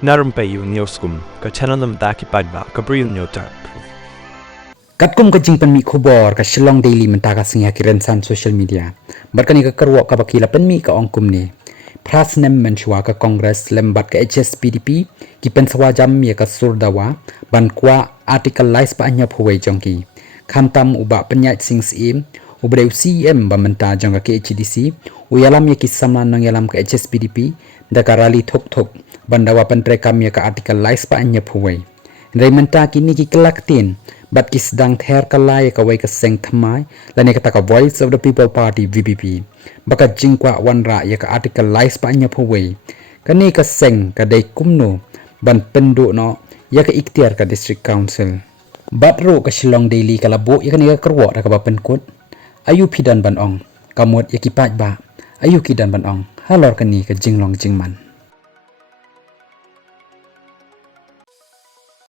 Na Rympei U Hynñiewtrep ka channel nabynta ki paidbah ka Bri U Hynñiewtrep. Katkum ka jing pan mi khubor ka Shillong Daily menta ka singya Kyrshan social media. Barkani ka kyrwoh ka bakila pan mi ka ongkum ni. Parasnam mynshuwa ka Congress lembat ka HSPDP ki penswa jam ya ka surdawa ban kwah Artikel lais pa anya phuwei jongki. Khantam uba penyait sing sim ubreu CM bamenta jong ka HDC uyalam ya ki samlan nang yalam ka HSPDP da ka rally thok bandawa pentre kam ya ka Artikel lais pa anya phuwei. Raymenta kini ki kelaktin bat ki sedang ther kalai ka wai ka seng thamai lani ka taka Voice of the People Party VPP baka jingkwa wanra ya ka Artikel lais pa anya phuwei kani ka seng ka dai kumno ban pendu no ya ka ikhtiar ka District Council batro ka Shillong Daily ka labo ya kani ka kyrwoh ra ka bapenkut ayu phidan ban ong kamot ya ki paidbah ayu kidan ban ong halor kani ka jinglong jingman.